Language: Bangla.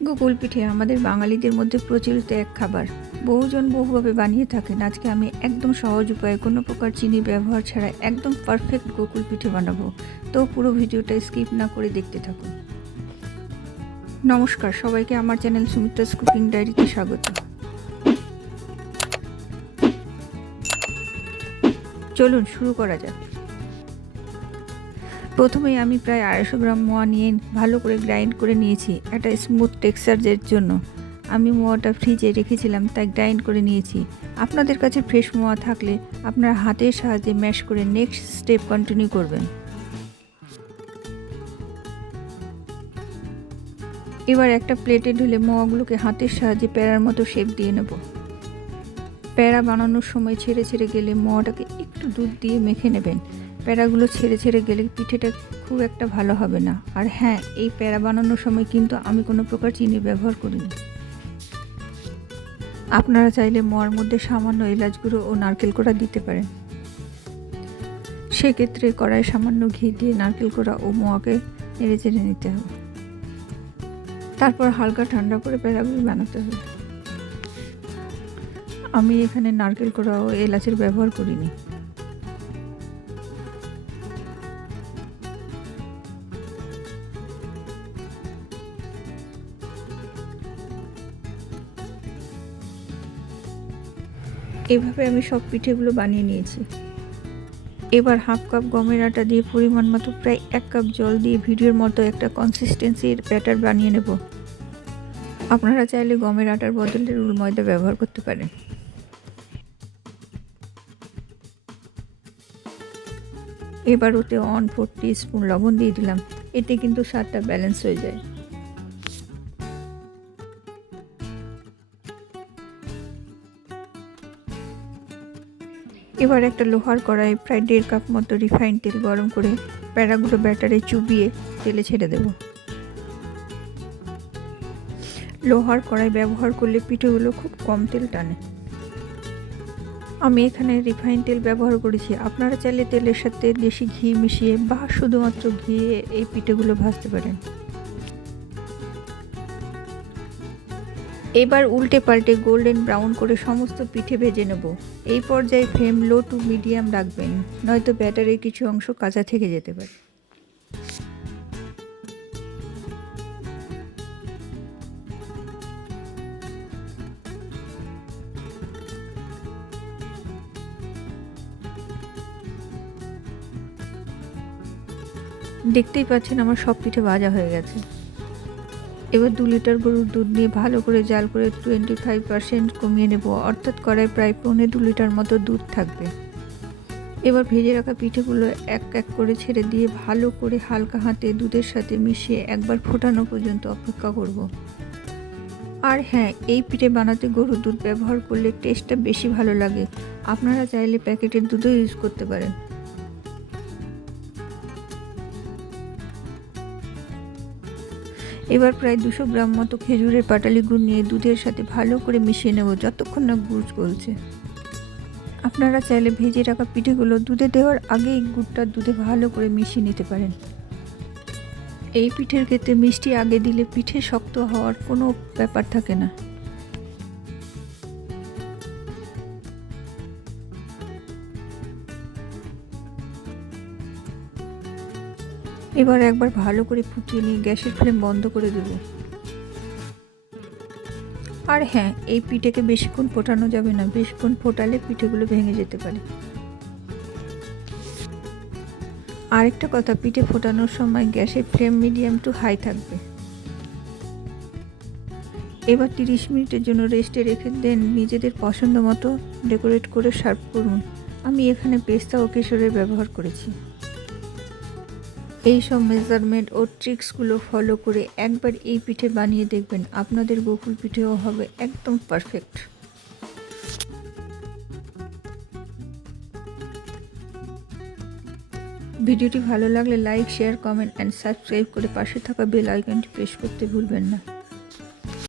গোকুল পিঠে আমাদের বাঙালিদের মধ্যে প্রচলিত এক খাবার। বহুজন বহুভাবে বানিয়ে থাকেন। আজকে আমি একদম সহজ উপায়ে কোনো প্রকার চিনি ব্যবহার ছাড়া একদম পারফেক্ট গোকুল পিঠে বানাবো। তো পুরো ভিডিওটা স্কিপ না করে দেখতে থাকুন। নমস্কার সবাইকে, আমার চ্যানেল সুমিত্রাস কুকিং ডায়েরিতে স্বাগত। চলুন শুরু করা যাক। প্রথমেই আমি প্রায় 250 গ্রাম মোয়া নিয়ে ভালো করে গ্রাইন্ড করে নিয়েছি। একটা স্মুথ টেক্সচারের জন্য আমি মোয়াটা ফ্রিজে রেখেছিলাম, তাই গ্রাইন্ড করে নিয়েছি। আপনাদের কাছে ফ্রেশ মোয়া থাকলে আপনার হাতের সাহায্যে ম্যাশ করে নেক্সট স্টেপ কন্টিনিউ করবেন। এবার একটা প্লেটে ঢেলে মোয়াগুলোকে হাতের সাহায্যে প্যারার মতো শেপ দিয়ে নেব। প্যারা বানানোর সময় ছেড়ে ছেড়ে গেলে মোয়াটাকে একটু দুধ দিয়ে মেখে নেবেন। প্যারাগুলো ছেড়ে ছেড়ে গেলে পিঠেটা খুব একটা ভালো হবে না। আর হ্যাঁ, এই প্যারা বানানোর সময় কিন্তু আমি কোনো প্রকার চিনি ব্যবহার করিনি। আপনারা চাইলে মোয়ার মধ্যে সামান্য এলাচ গুঁড়ো ও নারকেল কোড়া দিতে পারেন। সেক্ষেত্রে কড়াই সামান্য ঘি দিয়ে নারকেল কোড়া ও মোয়াকে নেড়ে চেড়ে নিতে হবে। তারপর হালকা ঠান্ডা করে প্যারাগুলি বানাতে হবে। আমি এখানে নারকেল কোড়া ও এলাচের ব্যবহার করিনি। এভাবে আমি সব পিঠেগুলো বানিয়ে নিয়েছি। এবার হাফ কাপ গমের আটা দিয়ে পরিমাণ মতো প্রায় 1 কাপ জল দিয়ে ভিডিওর মতো একটা কনসিস্টেন্সির ব্যাটার বানিয়ে নেব। আপনারা চাইলে গমের আটার বদলে রুল ময়দা ব্যবহার করতে পারেন। এবার ওতে 1/4 টিস্পুন লবণ দিয়ে দিলাম। এতে কিন্তু স্বাদটা ব্যালেন্স হয়ে যায়। এবার একটা লোহার কড়াই প্রায় 1.5 কাপ মতো রিফাইন্ড তেল গরম করে প্যারাগুলো ব্যাটারে চুবিয়ে তেলে ছেড়ে দেব। লোহার কড়াই ব্যবহার করলে পিঠেগুলো খুব কম তেল টানে। আমি এখানে রিফাইন্ড তেল ব্যবহার করেছি। আপনারা চাইলে তেলের সাথে দেশি ঘি মিশিয়ে বা শুধুমাত্র ঘি এই পিঠেগুলো ভাজতে পারেন। এবার উল্টে পাল্টে গোল্ডেন ব্রাউন করে সমস্ত পিঠে ভেজে নেব। এই পর্যায়ে ফ্লেম লো টু মিডিয়াম রাখবেন, নয়তো ব্যাটারের কিছু অংশ কাঁচা থেকে যেতে পারে। দেখতেই পাচ্ছেন আমার সব পিঠে ভাজা হয়ে গেছে। এবার 2 লিটার গরুর দুধ নিয়ে ভালো করে জাল করে 25% কমিয়ে নেব, অর্থাৎ কড়াই প্রায় 2.25 লিটার মতো দুধ থাকবে। এবার ভেজে রাখা পিঠেগুলো এক এক করে ছেড়ে দিয়ে ভালো করে হালকা হাতে দুধের সাথে মিশিয়ে একবার ফোটানো পর্যন্ত অপেক্ষা করব। আর হ্যাঁ, এই পিঠে বানাতে গরুর দুধ ব্যবহার করলে টেস্টটা বেশি ভালো লাগে। আপনারা চাইলে প্যাকেটের দুধও ইউজ করতে পারেন। এবার প্রায় 200 গ্রাম মতো খেজুরের পাটালি গুড় নিয়ে দুধের সাথে ভালো করে মিশিয়ে নেব যতক্ষণ না গুড় গলছে। আপনারা চাইলে ভেজে রাখা পিঠেগুলো দুধে দেওয়ার আগেই গুড়টা দুধে ভালো করে মিশিয়ে নিতে পারেন। এই পিঠের ক্ষেত্রে মিষ্টি আগে দিলে পিঠে শক্ত হওয়ার কোনো ব্যাপার থাকে না। এবার একবার ভালো করে ফুটিয়ে নিয়ে গ্যাসের ফ্লেম বন্ধ করে দেব। আর হ্যাঁ, এই পিঠেকে বেশিক্ষণ ফোটানো যাবে না। বেশিক্ষণ ফোটালে পিঠেগুলো ভেঙে যেতে পারে। আরেকটা কথা, পিঠে ফোটানোর সময় গ্যাসের ফ্লেম মিডিয়াম টু হাই থাকবে। এবার 30 মিনিটের জন্য রেস্টে রেখে দেন। নিজেদের পছন্দ মতো ডেকোরেট করে সার্ভ করুন। আমি এখানে পেস্তা ও কেশরের ব্যবহার করেছি। এই সব মেজারমেন্ট ও ট্রিক্সগুলো ফলো করে একবার এই পিঠে বানিয়ে দেখবেন, আপনাদের গোকুল পিঠেও হবে একদম পারফেক্ট। ভিডিওটি ভালো লাগলে like, share, comment and subscribe করে পাশে থাকা বেল আইকনটি প্রেস করতে ভুলবেন না।